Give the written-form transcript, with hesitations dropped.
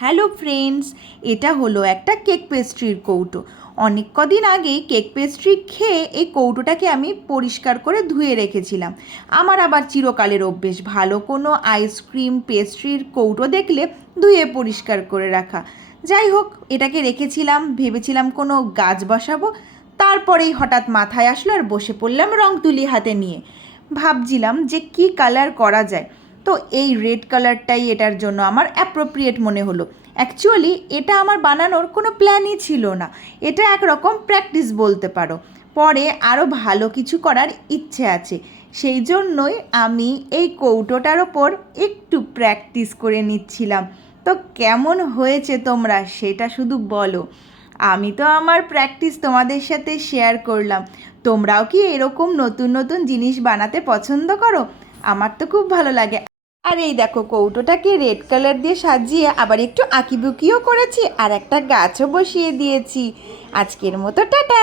Hello friends, এটা হলো একটা কেক পেস্ট্রির কৌটো। অনেক কদিন আগেই কেক পেস্ট্রি খেয়ে এই কৌটোটাকে আমি পরিষ্কার করে ধুয়ে রেখেছিলাম। আমার আবার চিরকালের অভ্যেস ভালো কোনো আইসক্রিম পেস্ট্রির কৌটো দেখলে ধুয়ে পরিষ্কার করে রাখা। যাই হোক, এটাকে রেখেছিলাম, ভেবেছিলাম কোনো গাছ বসাবো। তারপরেই হঠাৎ মাথায় আসলো আর বসে পড়লাম রং তুলি হাতে নিয়ে। ভাবছিলাম যে কি কালার করা যায়। তো এই রেড কালারটাই এটার জন্য আমার অ্যাপ্রোপ্রিয়েট মনে হলো। অ্যাকচুয়ালি এটা আমার বানানোর কোনো প্ল্যানই ছিল না, এটা একরকম প্র্যাকটিস বলতে পারো। পরে আরও ভালো কিছু করার ইচ্ছে আছে, সেই জন্যই আমি এই কৌটোটার ওপর একটু প্র্যাকটিস করে নিচ্ছিলাম। তো কেমন হয়েছে তোমরা সেটা শুধু বলো। আমি তো আমার প্র্যাকটিস তোমাদের সাথে শেয়ার করলাম। তোমরাও কি এরকম নতুন নতুন জিনিস বানাতে পছন্দ করো? আমার তো খুব ভালো লাগে। আর এই দেখো, কৌটোটাকে রেড কালার দিয়ে সাজিয়ে আবার একটু আঁকিবুকিও করেছি আর একটা গাছও বসিয়ে দিয়েছি। আজকের মতো টাটা।